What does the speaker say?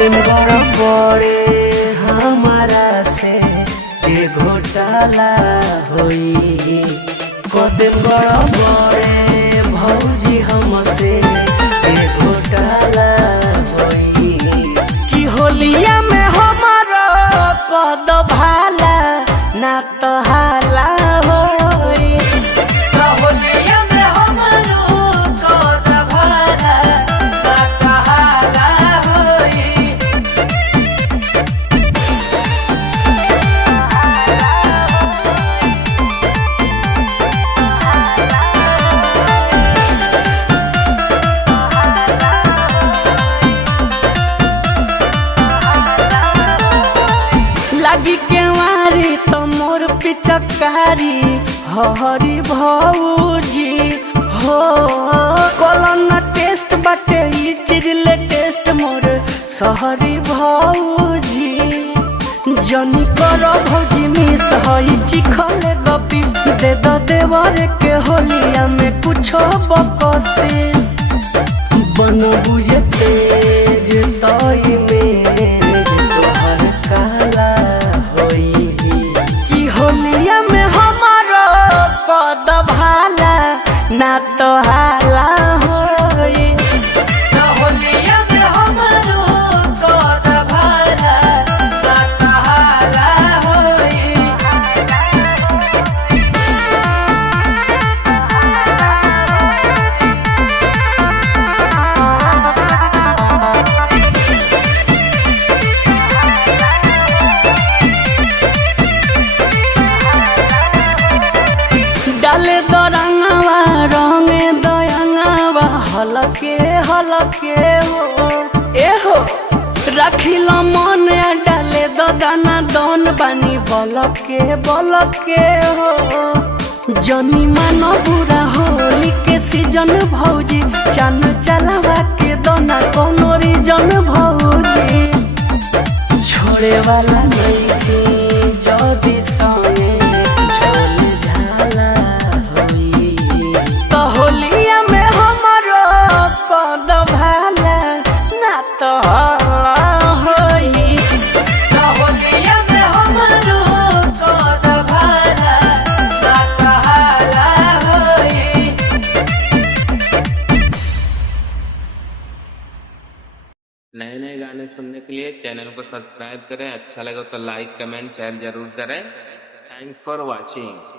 दिन बड़े हमारा से जे घोटाला होई कदम बड़े भौजी हमसे जे घोटाला होई कि होलिया में हमारा कद भाला ना तो हाला होई होलिया में हमारो कद भाला ना तो हाला होई। लगी के मारी तो मोर पिचकारी हरी भौजी हो कोलोना टेस्ट बाटे ई चीज लेटेस्ट मोर सहरी भौजी जनी करो भौजी मिस हई चिखले गपीस दे दो देवर के होलिया में कुछो बकसीस बन बुझे तेज तई में तोहर काला होलिया में हमारो कद भाला ना तो हाला होई होलिया में हमारो कद भाला ना तो हाला होई। डाले दरंगवा रंगे दयंगवा हलके हलके हो एहो रखिल मन डाले दाना दन बानी बलके हो जनी मान बुरा होली के सीजन भौजी चान चलावा के दोना कोनो रीजन भौजी छोड़े वाला नहीं थे जदी संगे नए नए गाने सुनने के लिए चैनल को सब्सक्राइब करें। अच्छा लगे तो लाइक कमेंट शेयर जरूर करें। Thanks for watching.